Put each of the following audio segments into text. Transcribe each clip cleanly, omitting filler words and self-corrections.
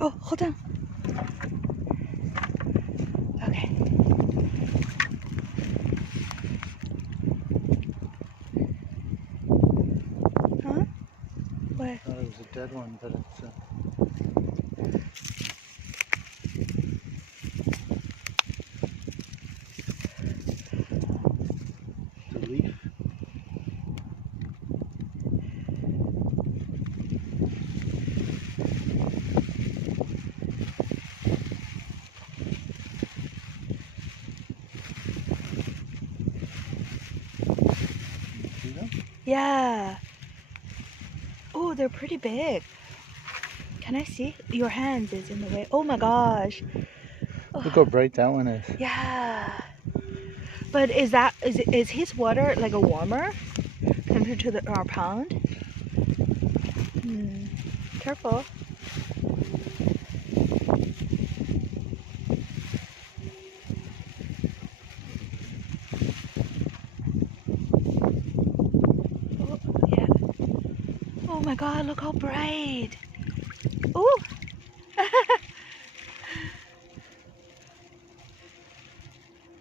Oh, hold on. Okay. Huh? What? I thought it was a dead one, but it's a leaf. See them? Yeah. Oh, they're pretty big. Can I see? Your hands is in the way. Oh my gosh. Oh, Look how bright that one is. yeah. But is his water like a warmer compared to our pond? Hmm. Careful. Oh, yeah. Oh my god, look how bright. Oh.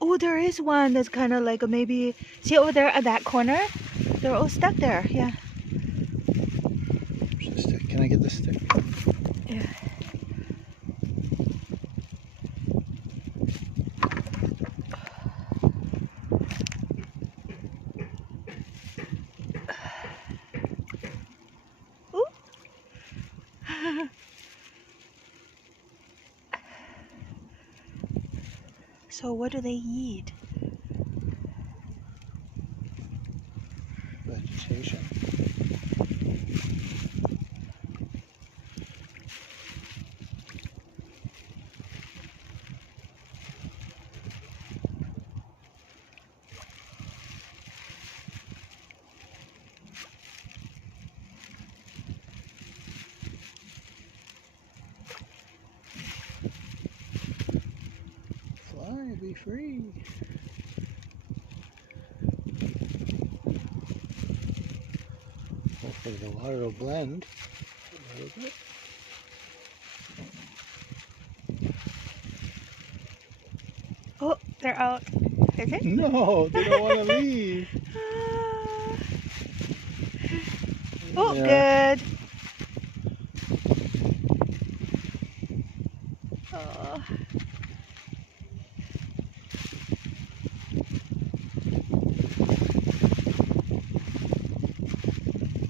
Oh, there is one that's kind of like maybe. See over there at that corner? They're all stuck there. Yeah. Where's the stick? Can I get the stick? Yeah. Ooh. So what do they eat? Vegetation. Fly, be free. Hopefully the water will blend a little bit. Oh, they're out. Is it? No, they don't want to leave. Oh, Yeah. good. Oh.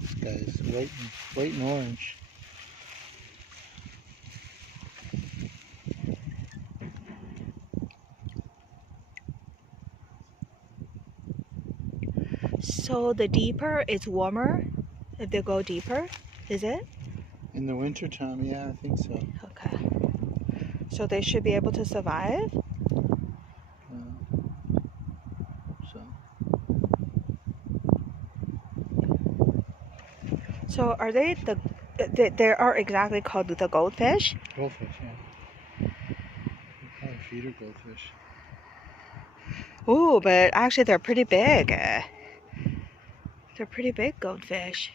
This guy's white and orange. So the deeper, it's warmer if they go deeper, is it? In the winter time, yeah, I think so. Okay. So they should be able to survive? So So are they they are exactly called the goldfish? goldfish, yeah. Probably feeder goldfish. Ooh, but actually they're pretty big. They're pretty big goldfish.